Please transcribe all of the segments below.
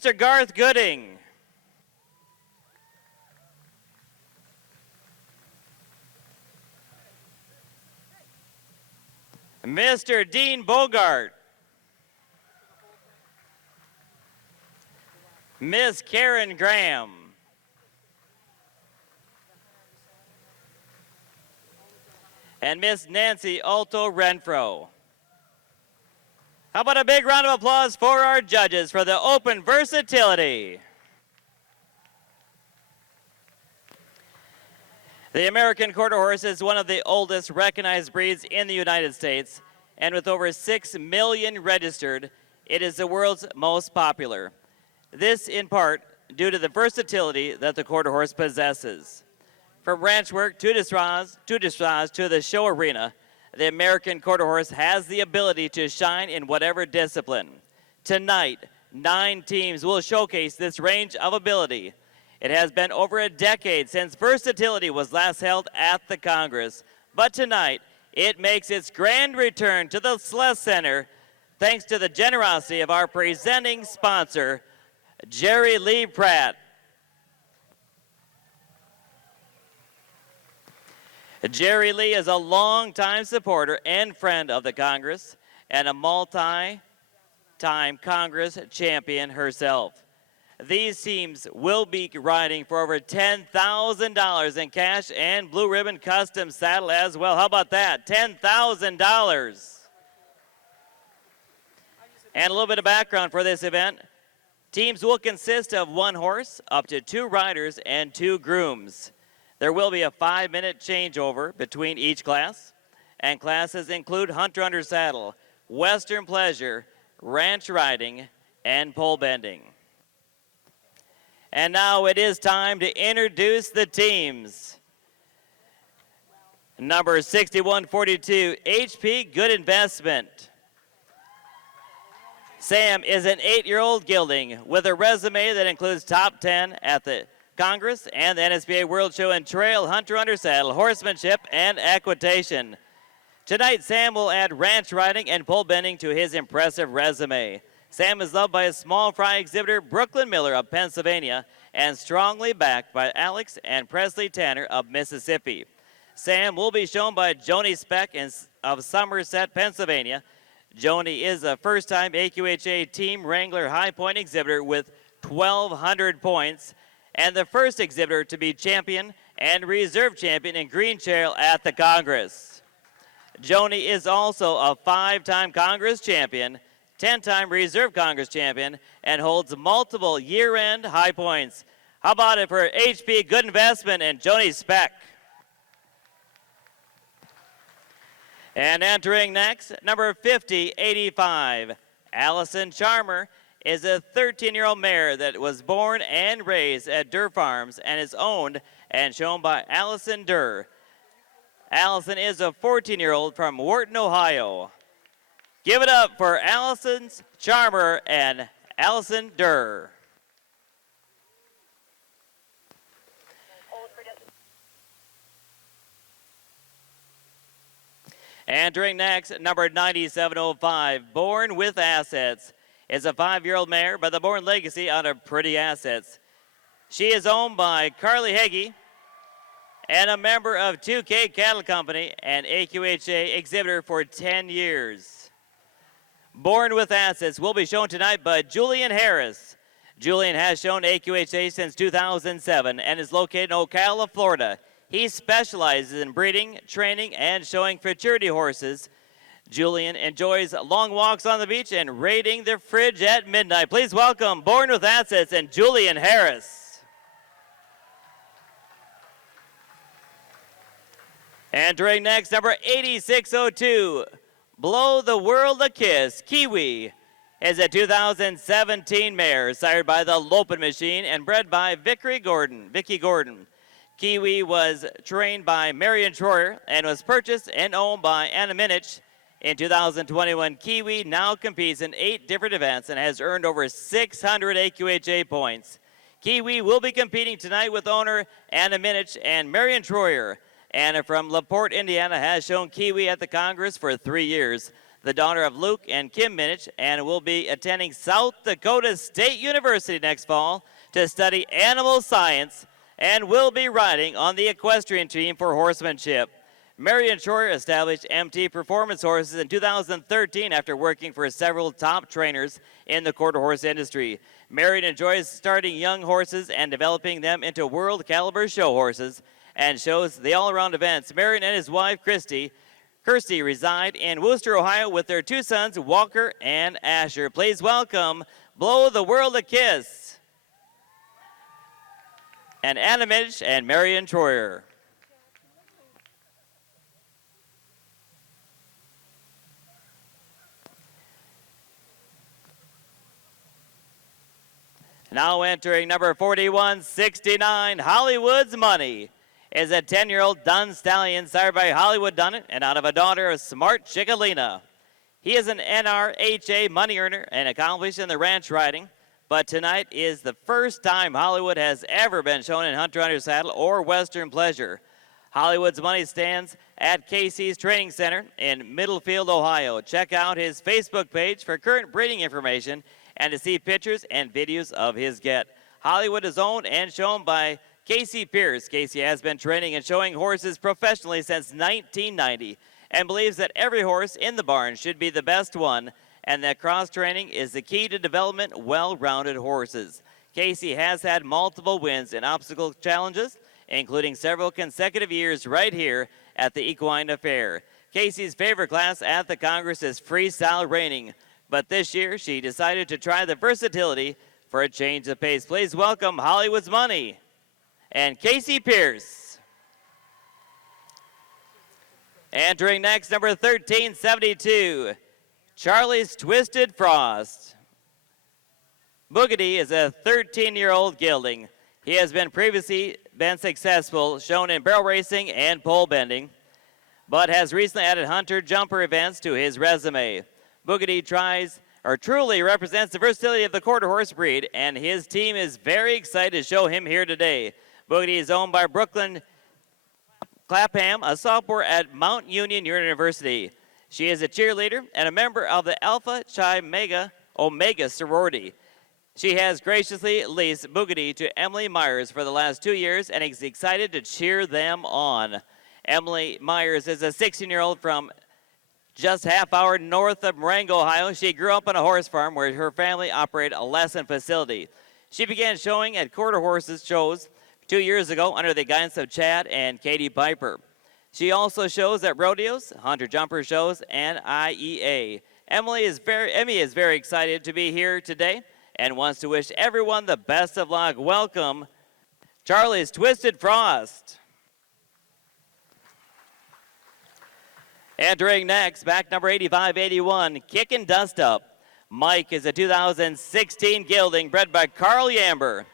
Mr. Garth Gooding. Mr. Dean Bogart. Miss Karen Graham. And Miss Nancy Alto Renfro. How about a big round of applause for our judges for the Open Versatility? The American Quarter Horse is one of the oldest recognized breeds in the United States, and with over 6 million registered, it is the world's most popular. This in part due to the versatility that the Quarter Horse possesses. From ranch work to dressage to the show arena, the American Quarter Horse has the ability to shine in whatever discipline. Tonight, 9 teams will showcase this range of ability. It has been over a decade since Versatility was last held at the Congress, but tonight it makes its grand return to the Celeste Center thanks to the generosity of our presenting sponsor, Jerry Lee Pratt. Jerry Lee is a longtime supporter and friend of the Congress and a multi-time Congress champion herself. These teams will be riding for over $10,000 in cash and blue ribbon custom saddle as well. How about that? $10,000. And a little bit of background for this event. Teams will consist of 1 horse, up to 2 riders, and 2 grooms. There will be a 5-minute changeover between each class, and classes include Hunter Under Saddle, Western Pleasure, Ranch Riding, and Pole Bending. And now it is time to introduce the teams. Number 6142, HP Good Investment. Sam is an 8-year-old gelding with a resume that includes top 10 at the Congress and the NSBA World Show in trail, Hunter Under Saddle, horsemanship, and equitation. Tonight, Sam will add ranch riding and pole bending to his impressive resume. Sam is loved by his small fry exhibitor, Brooklyn Miller of Pennsylvania, and strongly backed by Alex and Presley Tanner of Mississippi. Sam will be shown by Joni Speck of Somerset, Pennsylvania. Joni is a first-time AQHA Team Wrangler High Point exhibitor with 1,200 points, and the first exhibitor to be champion and reserve champion in green trail at the Congress. Joni is also a 5-time Congress champion, 10-time reserve Congress champion, and holds multiple year-end high points. How about it for HP Good Investment and Joni Speck? And entering next, number 5085, Allison Charmer is a 13-year-old mare that was born and raised at Durr Farms and is owned and shown by Allison Durr. Allison is a 14-year-old from Wharton, Ohio. Give it up for Allison Charmer and Allison Durr. Entering next, number 9705, Born with Assets, is a 5-year-old mare by the Born Legacy out of Pretty Assets. She is owned by Carly Heggie and a member of 2K Cattle Company and AQHA exhibitor for 10 years. Born with Assets will be shown tonight by Julian Harris. Julian has shown AQHA since 2007 and is located in Ocala, Florida. He specializes in breeding, training, and showing futurity horses. Julian enjoys long walks on the beach and raiding the fridge at midnight. Please welcome Born with Assets and Julian Harris. Entering next, number 8602, Blow the World a Kiss, Kiwi, is a 2017 mare sired by the Lopin Machine and bred by Vicky Gordon. Kiwi was trained by Marion Troyer and was purchased and owned by Anna Minich. In 2021, Kiwi now competes in 8 different events and has earned over 600 AQHA points. Kiwi will be competing tonight with owner Anna Minich and Marion Troyer. Anna from LaPorte, Indiana has shown Kiwi at the Congress for 3 years. the daughter of Luke and Kim Minich, and will be attending South Dakota State University next fall to study animal science and will be riding on the equestrian team for horsemanship. Marion Troyer established MT Performance Horses in 2013 after working for several top trainers in the quarter horse industry. Marion enjoys starting young horses and developing them into world caliber show horses and shows the all-around events. Marion and his wife, Kirsty, reside in Wooster, Ohio with their two sons, Walker and Asher. Please welcome Blow the World a Kiss and Anna Minich and Marion Troyer. Now entering number 4169, Hollywood's Money, is a 10-year-old dun stallion sired by Hollywood Dunnett and out of a daughter of Smart Chickalina. He is an NRHA money earner and accomplished in the ranch riding, but tonight is the first time Hollywood has ever been shown in Hunter Under Saddle or Western Pleasure. Hollywood's Money stands at Casey's Training Center in Middlefield, Ohio. Check out his Facebook page for current breeding information and to see pictures and videos of his get. Hollywood is owned and shown by Casey Pierce. Casey has been training and showing horses professionally since 1990 and believes that every horse in the barn should be the best one and that cross-training is the key to development well-rounded horses. Casey has had multiple wins in obstacle challenges, including several consecutive years right here at the Equine Fair. Casey's favorite class at the Congress is freestyle reining, but this year she decided to try the Versatility for a change of pace. Please welcome Hollywood's Money and Casey Pierce. Entering next, number 1372, Charlie's Twisted Frost. Boogedy is a 13-year-old gelding. He has previously been successful, shown in barrel racing and pole bending, but has recently added hunter jumper events to his resume. Boogedy truly represents the versatility of the quarter horse breed, and his team is very excited to show him here today. Boogedy is owned by Brooklyn Clapham, a sophomore at Mount Union University. She is a cheerleader and a member of the Alpha Chi Omega sorority. She has graciously leased Boogedy to Emily Myers for the last 2 years and is excited to cheer them on. Emily Myers is a 16-year-old from just half-hour north of Marengo, Ohio. She grew up on a horse farm where her family operated a lesson facility. She began showing at quarter horses shows 2 years ago under the guidance of Chad and Katie Piper. She also shows at rodeos, hunter jumper shows, and IEA. Emmy is very excited to be here today and wants to wish everyone the best of luck. Welcome, Charlie's Twisted Frost. Entering next, back number 8581, Kickin' Dust Up. Mike is a 2016 gelding bred by Carl Yamber.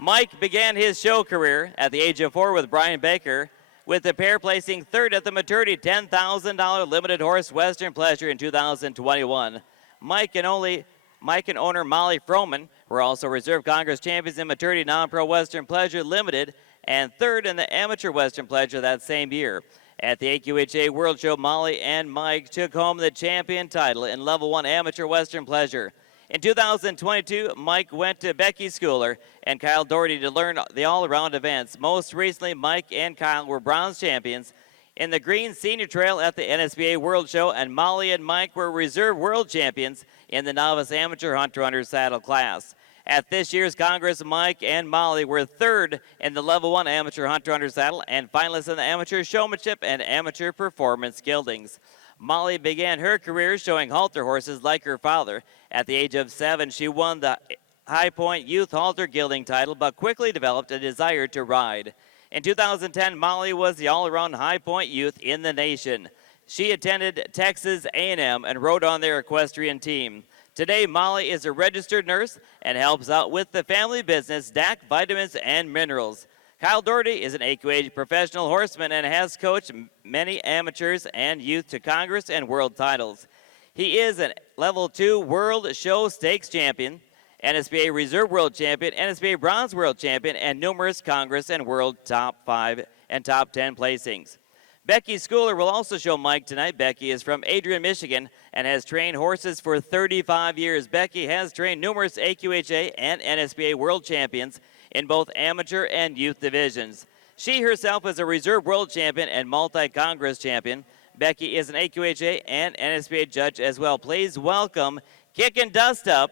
Mike began his show career at the age of 4 with Brian Baker, with the pair placing third at the maturity $10,000 limited horse Western Pleasure in 2021. Mike and owner Molly Froman were also Reserve Congress champions in maturity non-pro Western Pleasure Limited and third in the amateur Western Pleasure that same year. At the AQHA World Show, Molly and Mike took home the champion title in Level 1 Amateur Western Pleasure. In 2022, Mike went to Becky Schooler and Kyle Doherty to learn the all-around events. Most recently, Mike and Kyle were bronze champions in the Green Senior Trail at the NSBA World Show, and Molly and Mike were reserve world champions in the novice amateur hunter under saddle class. At this year's Congress, Mike and Molly were third in the Level 1 Amateur Hunter Under Saddle and finalists in the Amateur Showmanship and Amateur Performance Geldings. Molly began her career showing halter horses like her father. At the age of 7, she won the High Point Youth Halter Gelding title, but quickly developed a desire to ride. In 2010, Molly was the all-around High Point Youth in the nation. She attended Texas A&M and rode on their equestrian team. Today, Molly is a registered nurse and helps out with the family business, DAC Vitamins and Minerals. Kyle Doherty is an AQA professional horseman and has coached many amateurs and youth to Congress and world titles. He is a Level 2 World Show Stakes champion, NSBA Reserve World Champion, NSBA Bronze World Champion, and numerous Congress and World Top 5 and Top 10 placings. Becky Schooler will also show Mike tonight. Becky is from Adrian, Michigan, and has trained horses for 35 years. Becky has trained numerous AQHA and NSBA world champions in both amateur and youth divisions. She herself is a reserve world champion and multi-congress champion. Becky is an AQHA and NSBA judge as well. Please welcome Kick and Dust Up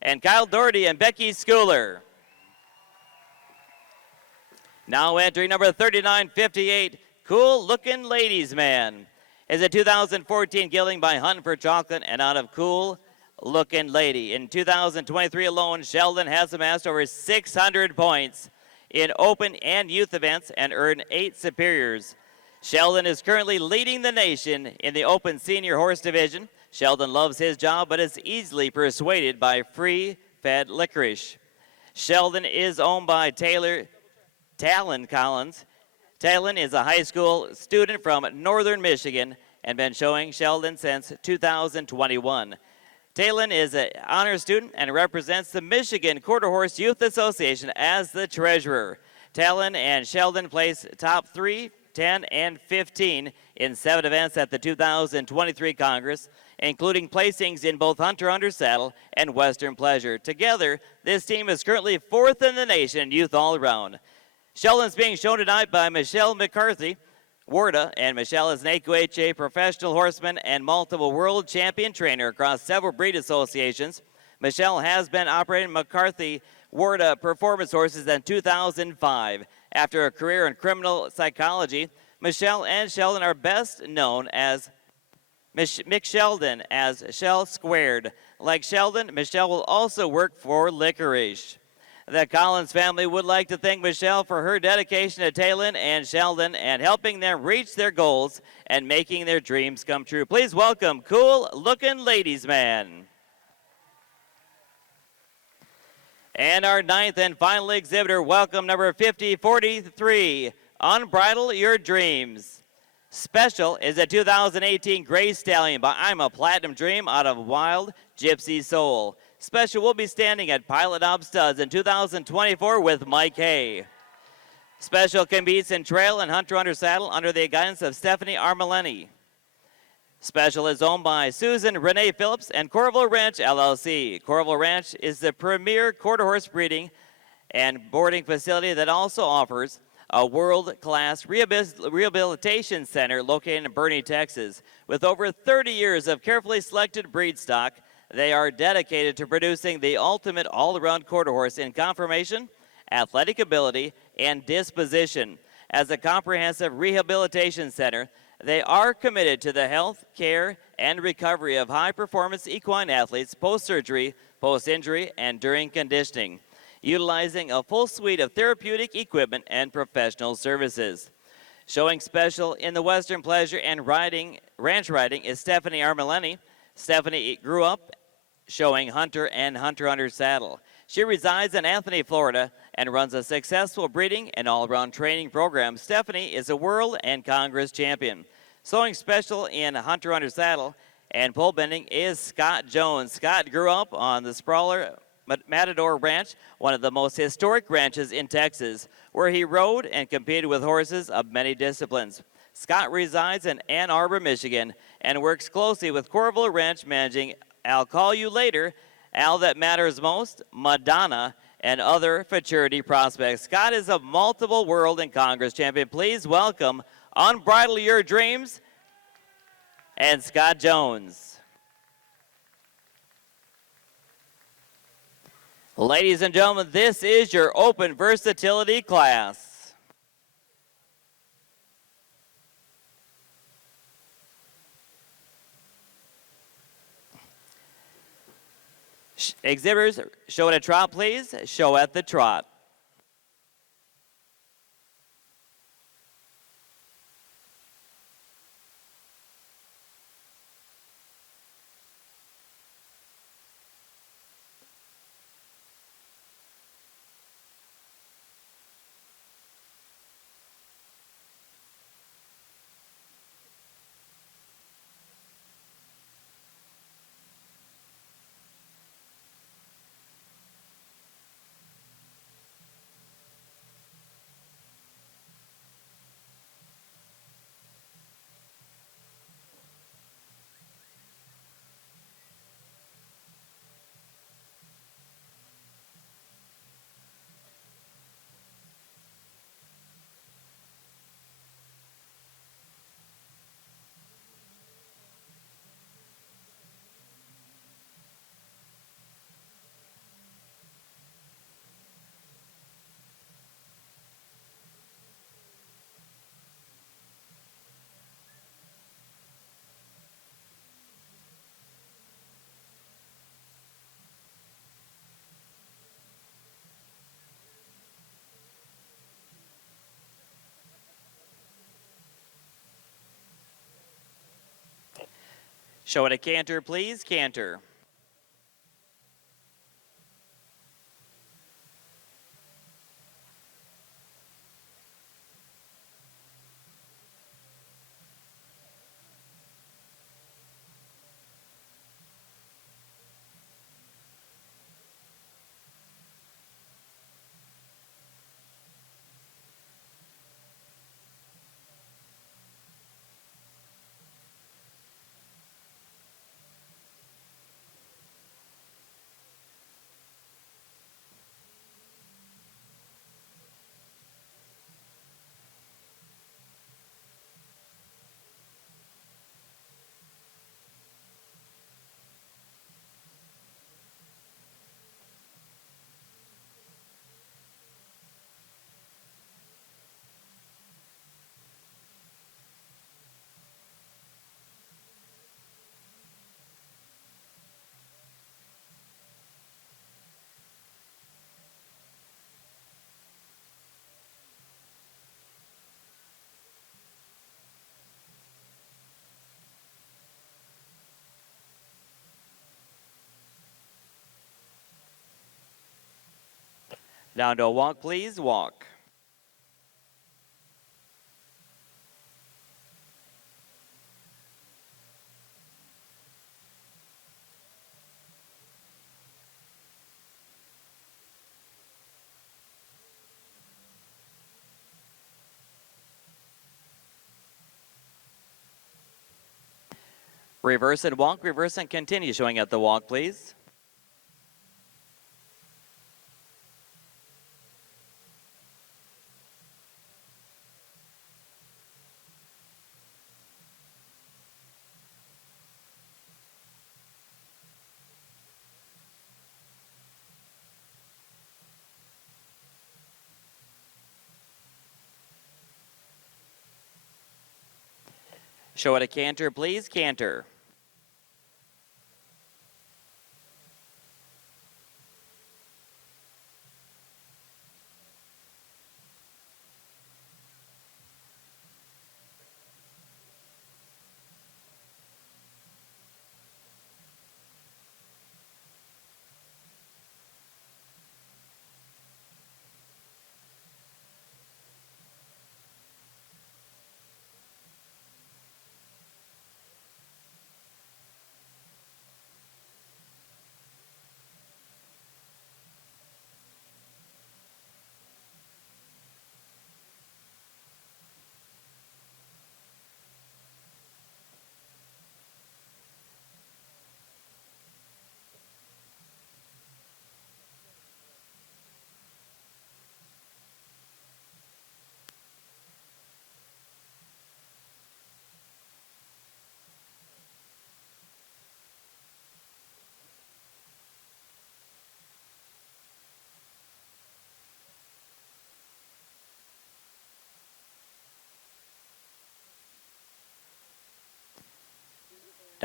and Kyle Doherty and Becky Schooler. Now entering number 3958, Cool Looking Ladies Man, is a 2014 gelding by Hunting for Chocolate and out of Cool Looking Lady. In 2023 alone, Sheldon has amassed over 600 points in open and youth events and earned 8 superiors. Sheldon is currently leading the nation in the open senior horse division. Sheldon loves his job but is easily persuaded by free-fed licorice. Sheldon is owned by Talon Collins. Talon is a high school student from northern Michigan and been showing Sheldon since 2021. Talon is an honor student and represents the Michigan Quarter Horse Youth Association as the treasurer. Talon and Sheldon placed top 3, 10, and 15 in 7 events at the 2023 Congress, including placings in both Hunter Under Saddle and Western Pleasure. Together, this team is currently 4th in the nation in youth all around. Sheldon's being shown tonight by Michelle McCarthy, Warda, and Michelle is an AQHA professional horseman and multiple world champion trainer across several breed associations. Michelle has been operating McCarthy Warda performance horses since 2005. After a career in criminal psychology, Michelle and Sheldon are best known as Mick Sheldon as Shell Squared. Like Sheldon, Michelle will also work for Licorice. The Collins family would like to thank Michelle for her dedication to Talon and Sheldon and helping them reach their goals and making their dreams come true. Please welcome Cool Looking Ladies Man. And our 9th and final exhibitor, welcome number 5043, Unbridle Your Dreams. Special is a 2018 Gray Stallion by I'm a Platinum Dream out of Wild Gypsy Soul. Special will be standing at Pilot Knob Studs in 2024 with Mike Hay. Special competes in trail and Hunter Under Saddle under the guidance of Stephanie Armeleni. Special is owned by Susan Renee Phillips and Corville Ranch LLC. Corville Ranch is the premier quarter horse breeding and boarding facility that also offers a world-class rehabilitation center located in Boerne, Texas. With over 30 years of carefully selected breed stock, they are dedicated to producing the ultimate all-around quarter horse in conformation, athletic ability, and disposition. As a comprehensive rehabilitation center, they are committed to the health, care, and recovery of high-performance equine athletes post-surgery, post-injury, and during conditioning, utilizing a full suite of therapeutic equipment and professional services. Showing special in the Western Pleasure and ranch riding is Stephanie Armeleni. Stephanie grew up showing Hunter and Hunter Under Saddle. She resides in Anthony, Florida, and runs a successful breeding and all-around training program. Stephanie is a world and Congress champion. Showing special in Hunter Under Saddle and pole bending is Scott Jones. Scott grew up on the sprawler Matador Ranch, one of the most historic ranches in Texas, where he rode and competed with horses of many disciplines. Scott resides in Ann Arbor, Michigan, and works closely with Corville Ranch managing I'll Call You Later, Al That Matters Most, Madonna, and other futurity prospects. Scott is a multiple world and Congress champion. Please welcome Unbridle Your Dreams and Scott Jones. Ladies and gentlemen, this is your open versatility class. Exhibitors, show at a trot, please. Show at the trot. Show it a canter, please. Canter. Down to a walk, please. Walk. Reverse and walk, reverse and continue showing at the walk, please. Show it a canter, please. Canter.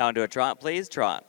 Down to a trot, please. Trot.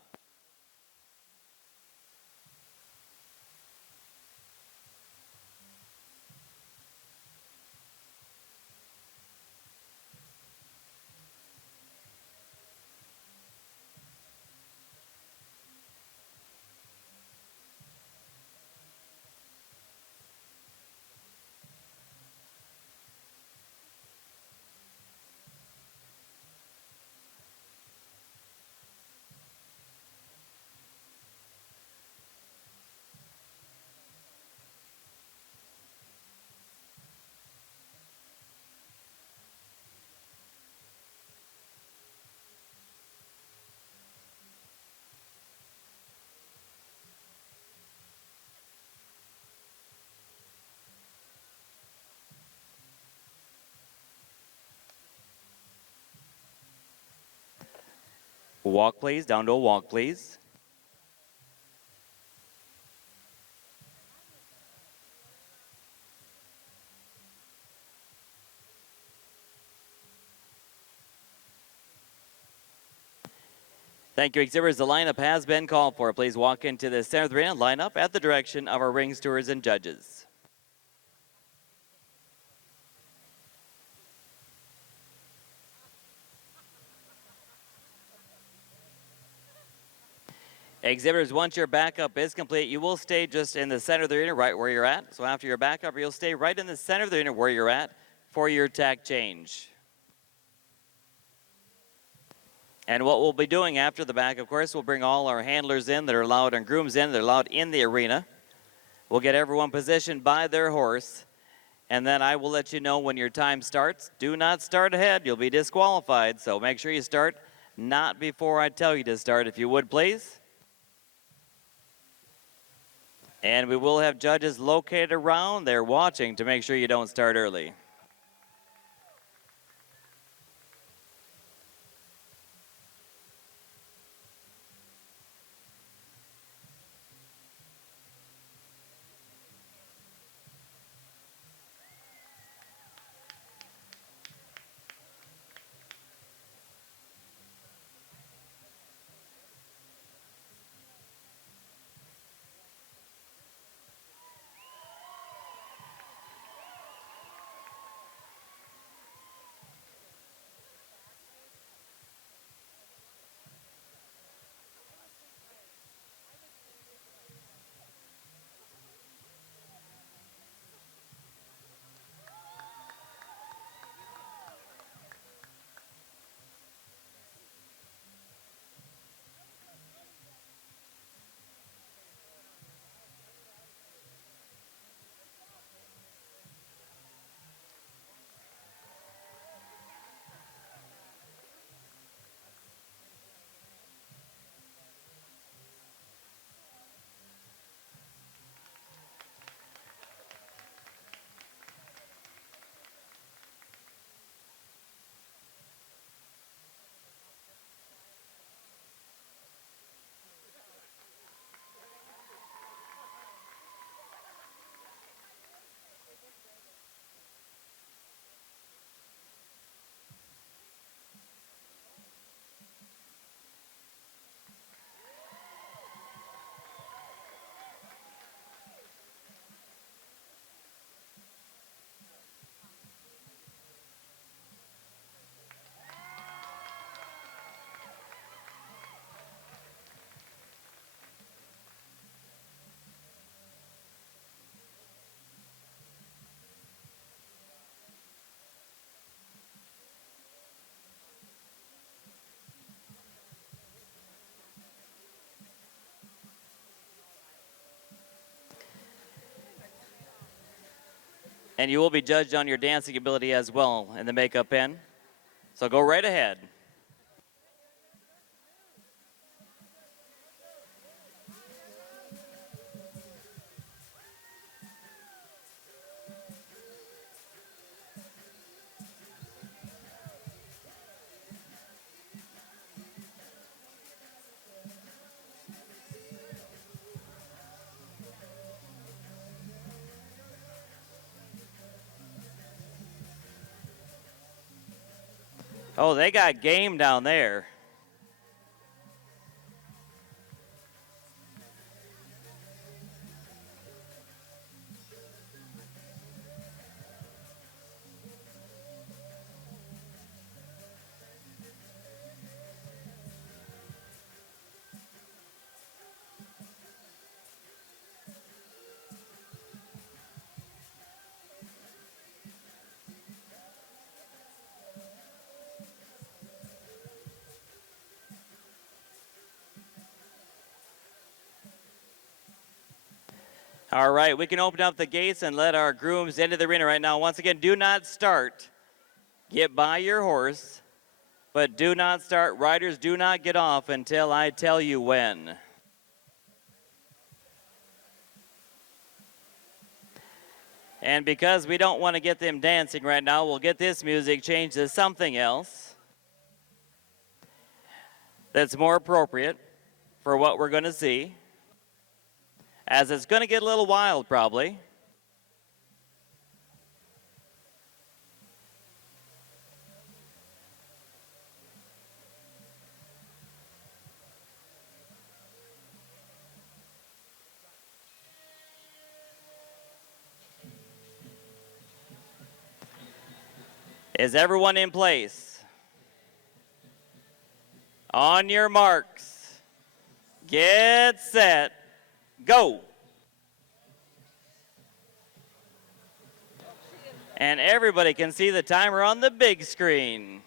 Walk, please. Down to a walk, please. Thank you, exhibitors. The lineup has been called for. Please walk into the center of the arena. Line up at the direction of our ring stewards and judges. Exhibitors, once your backup is complete, you will stay just in the center of the arena, right where you're at. So after your backup, you'll stay right in the center of the arena where you're at for your tack change. And what we'll be doing after the back, of course, we'll bring all our handlers in that are allowed and grooms in that are allowed in the arena. We'll get everyone positioned by their horse, and then I will let you know when your time starts. Do not start ahead. You'll be disqualified, so make sure you start not before I tell you to start, if you would, please. And we will have judges located around there watching to make sure you don't start early. And you will be judged on your dancing ability as well in the makeup pen. So go right ahead. Oh, they got game down there. All right, we can open up the gates and let our grooms into the arena right now. Once again, do not start. Get by your horse, but do not start. Riders, do not get off until I tell you when. And because we don't want to get them dancing right now, we'll get this music changed to something else that's more appropriate for what we're going to see, as it's going to get a little wild probably. Is everyone in place? On your marks, Get set, go. And everybody can see the timer on the big screen.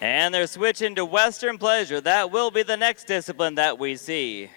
And they're switching to Western Pleasure. That will be the next discipline that we see.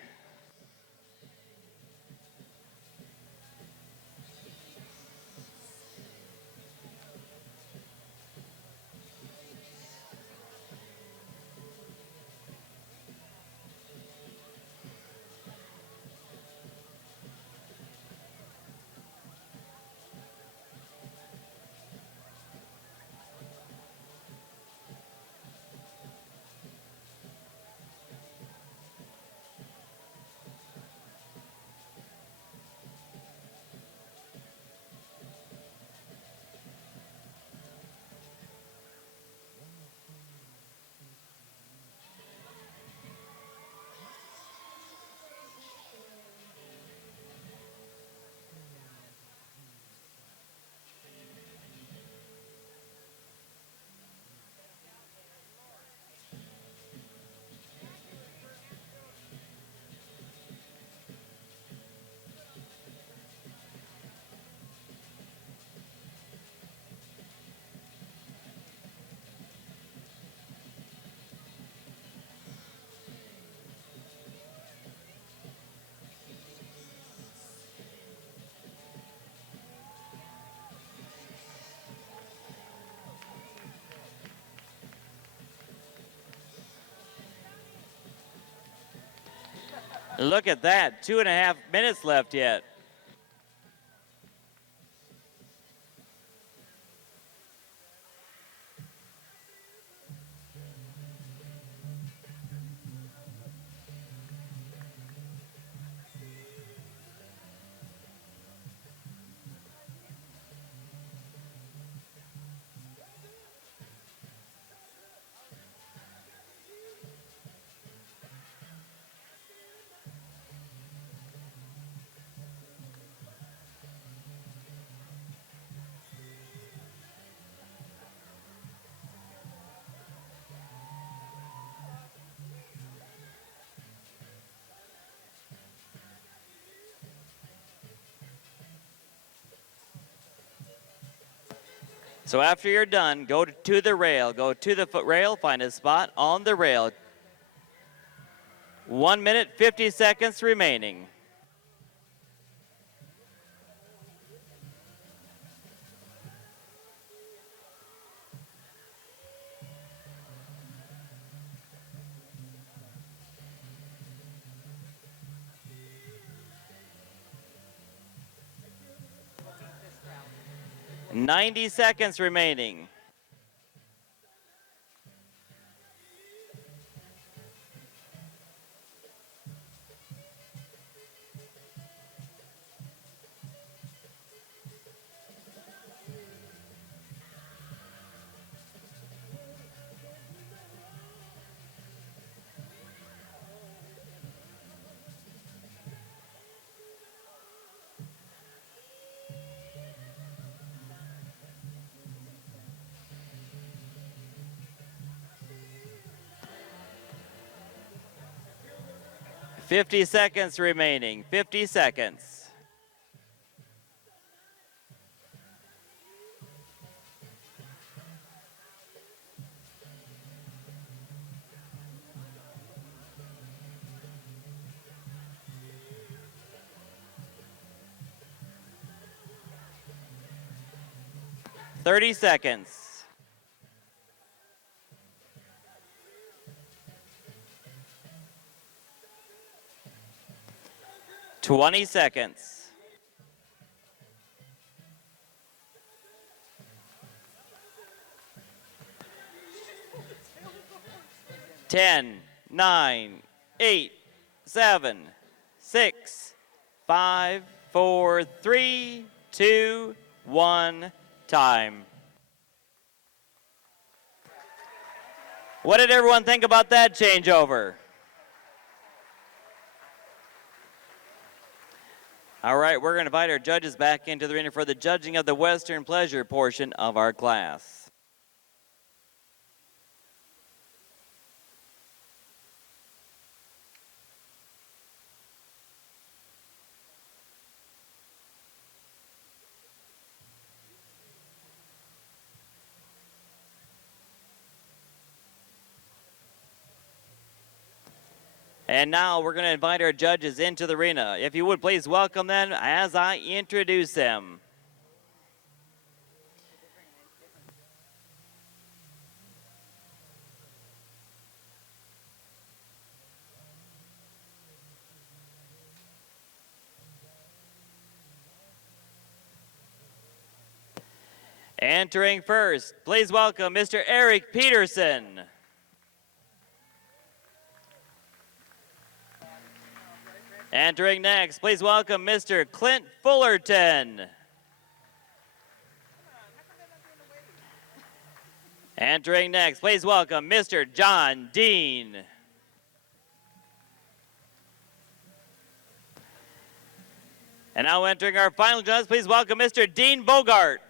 Look at that, 2.5 minutes left yet. So after you're done, go to the rail. Go to the foot rail, find a spot on the rail. 1 minute, 50 seconds remaining. "90 seconds remaining. "50 seconds remaining, 50 seconds. "30 seconds. 20 seconds. 10, 9, 8, 7, 6, 5, 4, 3, 2, 1, time. What did everyone think about that changeover? All right, we're going to invite our judges back into the arena for the judging of the Western Pleasure portion of our class. And now we're going to invite our judges into the arena. If you would please welcome them as I introduce them. Entering first, please welcome Mr. Eric Peterson. Entering next, please welcome Mr. Clint Fullerton. Entering next, please welcome Mr. John Dean. And now entering our final judge, please welcome Mr. Dean Bogart.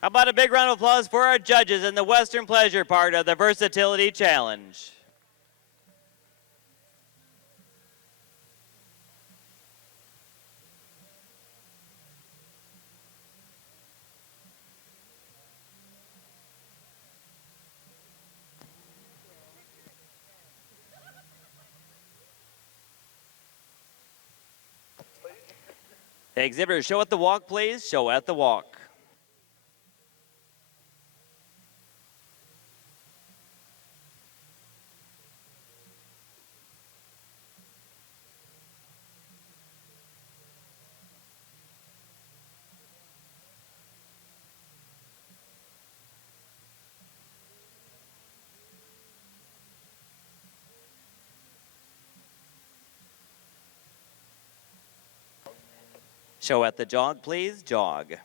How about a big round of applause for our judges in the Western Pleasure part of the Versatility Challenge. Exhibitors, show at the walk, please. Show at the walk. Show at the jog, please. Jog.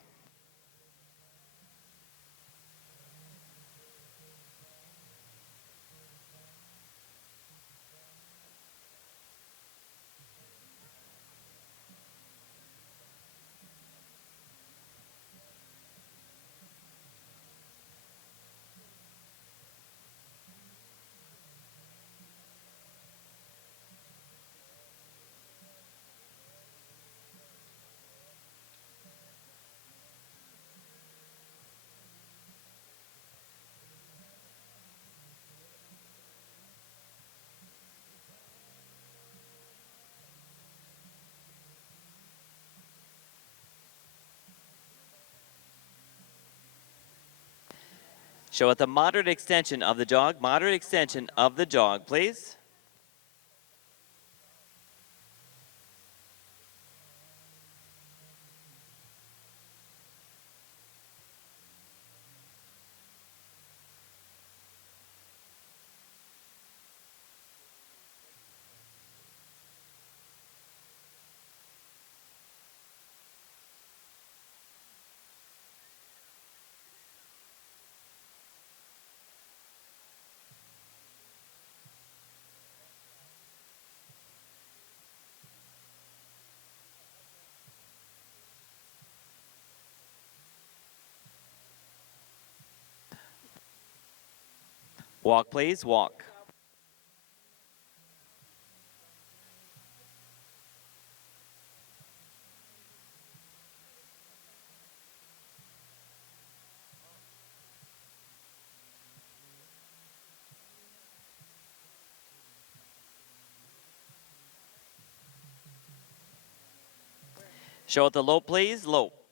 Show at the moderate extension of the jog. Moderate extension of the jog, please. Walk, please. Walk. Show at the lope, please. Lope.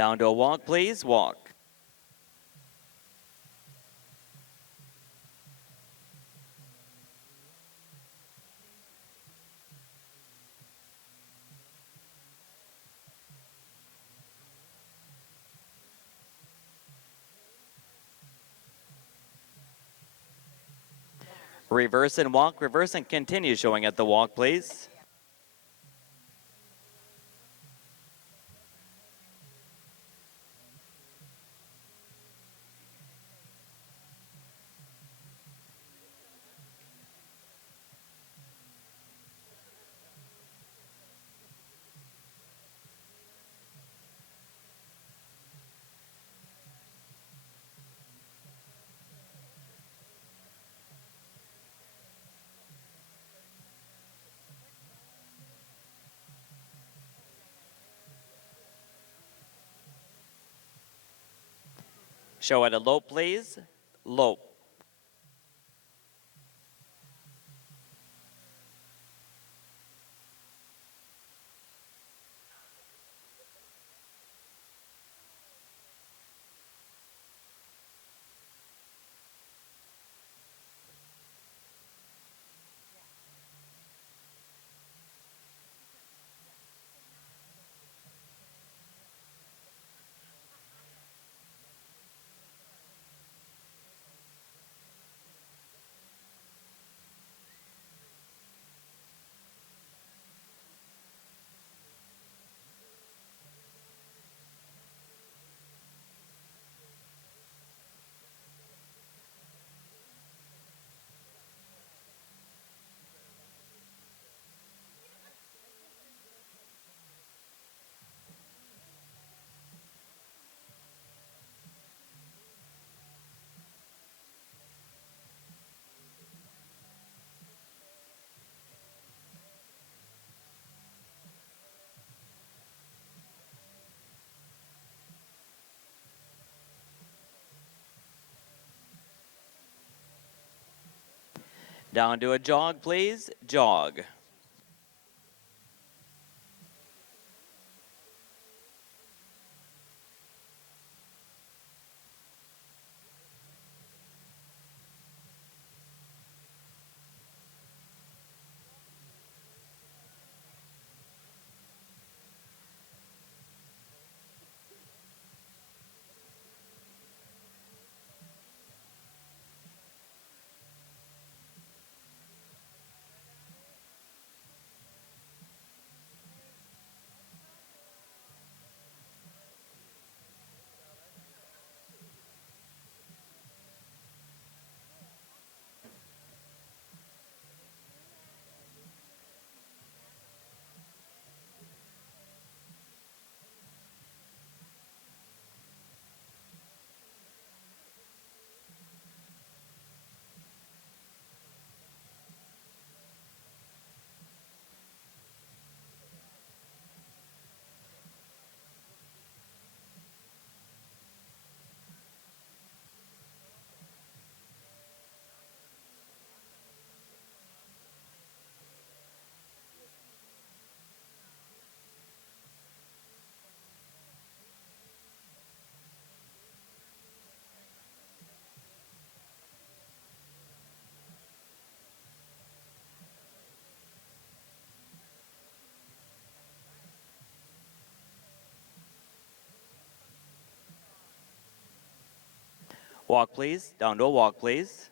Down to a walk, please, walk. Reverse and walk, reverse and continue showing at the walk, please. Show at a lope, please. Lope. Down to a jog, please, jog. Walk, please. Down to a walk, please.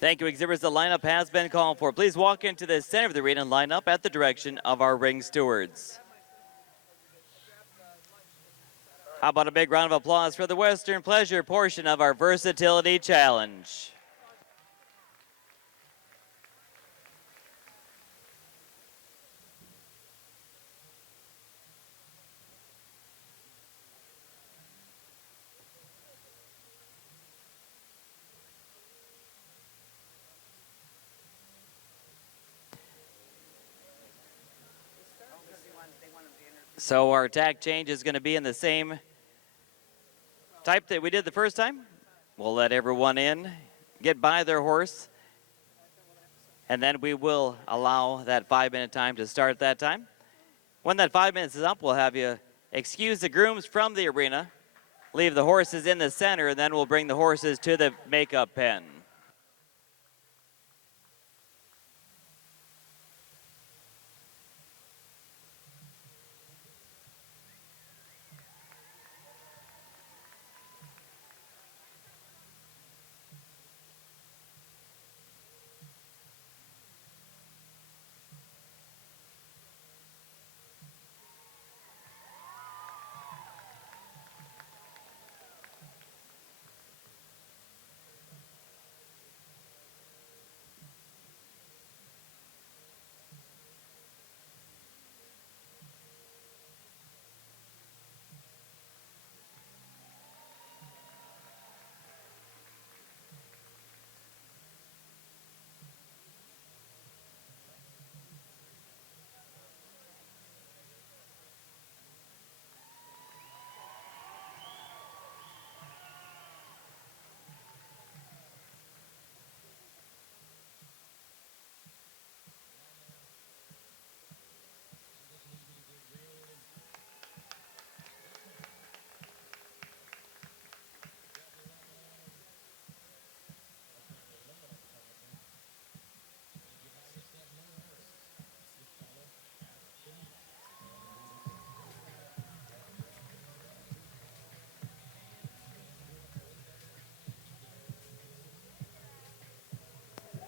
Thank you, exhibitors. The lineup has been called for. Please walk into the center of the arena and line up at the direction of our ring stewards. How about a big round of applause for the Western Pleasure portion of our Versatility Challenge. So our tack change is going to be in the same type that we did the first time. We'll let everyone in, get by their horse, and then we will allow that 5-minute time to start that time. When that 5 minutes is up, we'll have you excuse the grooms from the arena, leave the horses in the center, and then we'll bring the horses to the makeup pen.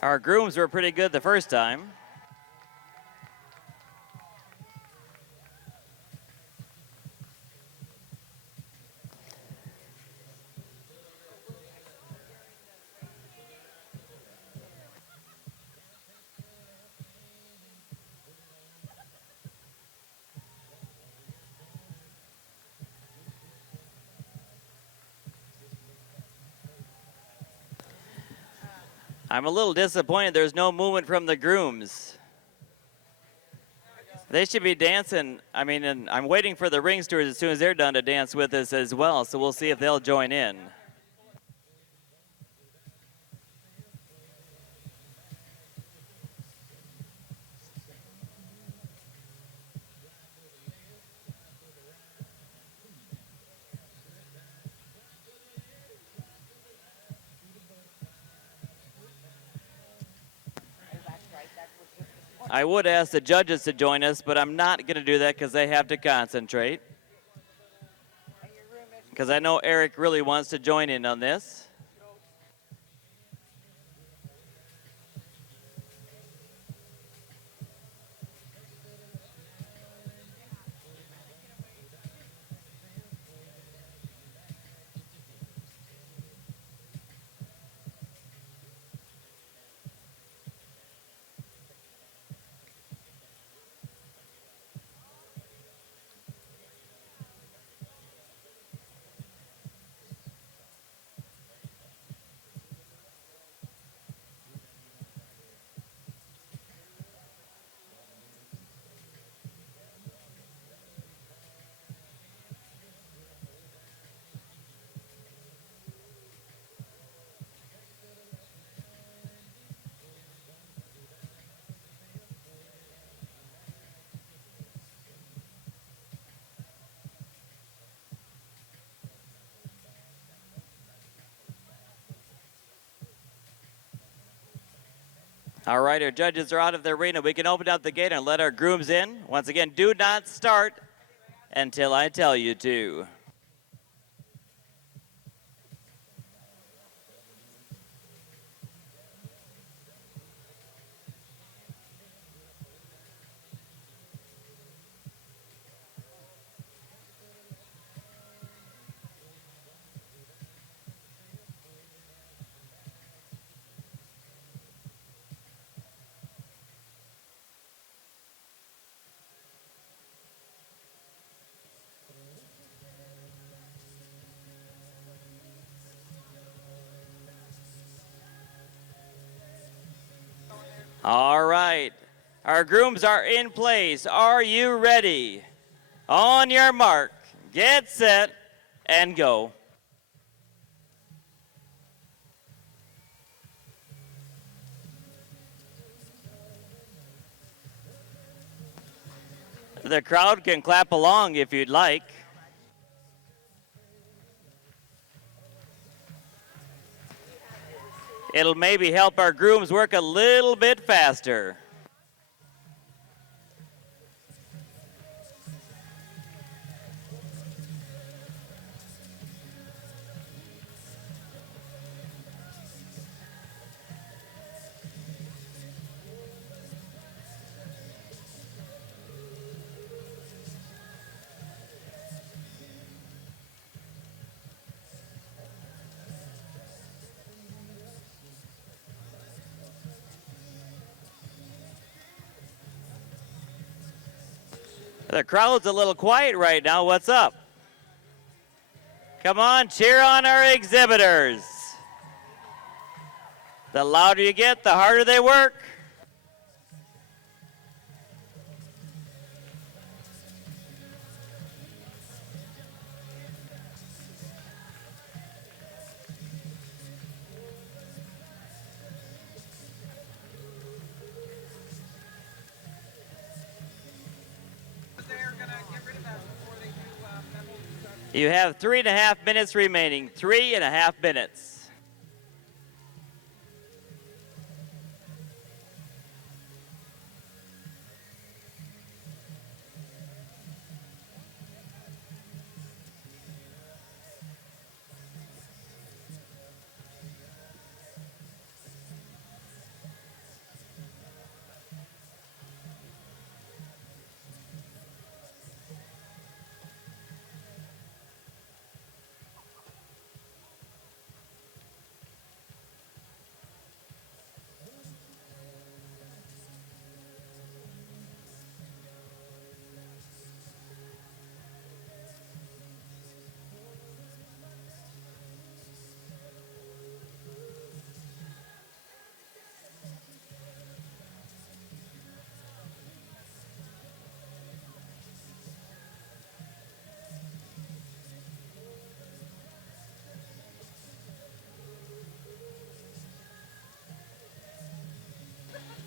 Our grooms were pretty good the first time. I'm a little disappointed there's no movement from the grooms. They should be dancing. I mean, and I'm waiting for the ring stewards as soon as they're done to dance with us as well, so we'll see if they'll join in. I would ask the judges to join us, but I'm not going to do that because they have to concentrate. Because I know Eric really wants to join in on this. All right, our judges are out of the arena. We can open up the gate and let our grooms in. Once again, do not start until I tell you to. All right, our grooms are in place. Are you ready? On your mark, get set, and go. The crowd can clap along if you'd like. It'll maybe help our grooms work a little bit faster. The crowd's a little quiet right now. What's up? Come on, cheer on our exhibitors. The louder you get, the harder they work. You have 3.5 minutes remaining. 3.5 minutes.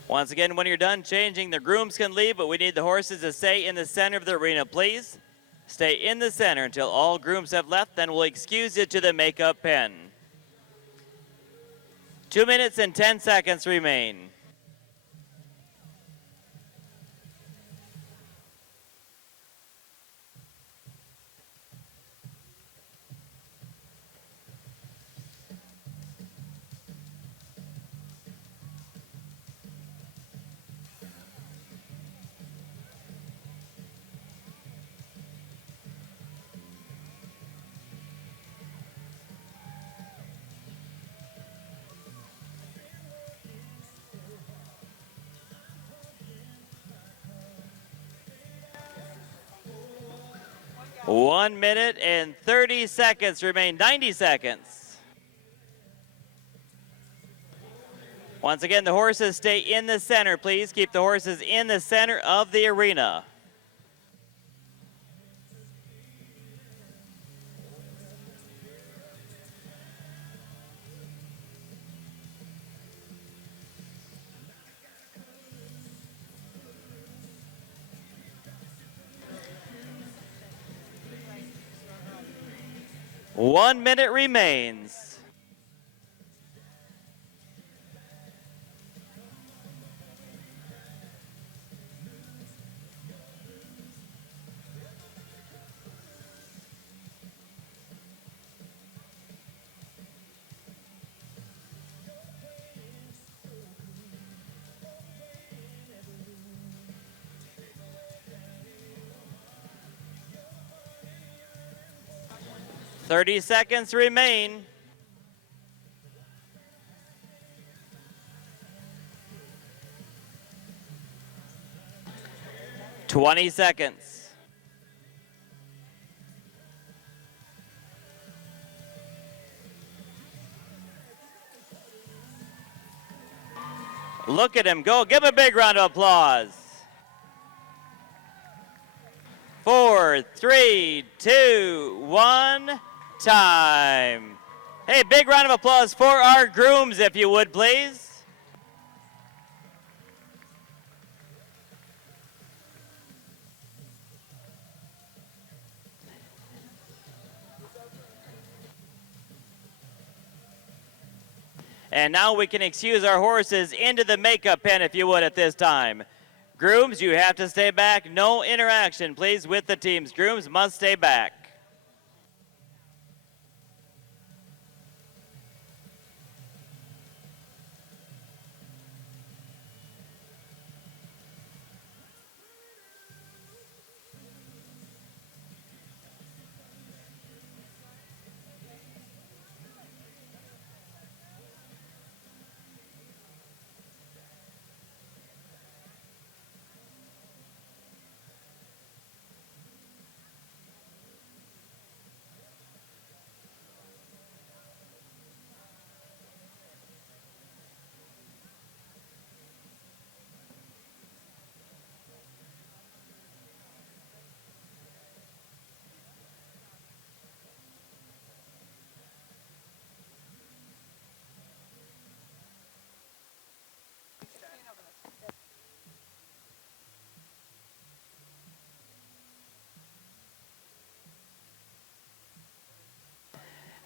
Once again, when you're done changing, the grooms can leave, but we need the horses to stay in the center of the arena. Please stay in the center until all grooms have left, then we'll excuse you to the makeup pen. 2 minutes and 10 seconds remain. One minute and 30 seconds remain, 90 seconds. Once again, the horses stay in the center. Please keep the horses in the center of the arena. One minute remains. Thirty seconds remain. Twenty seconds. Look at him go. Give him a big round of applause. 4, 4, 3, 2, 1, time. Hey, big round of applause for our grooms, if you would, please. And now we can excuse our horses into the makeup pen, if you would, at this time. Grooms, you have to stay back. No interaction, please, with the teams. Grooms must stay back.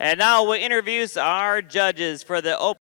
And now we'll introduce our judges for the open.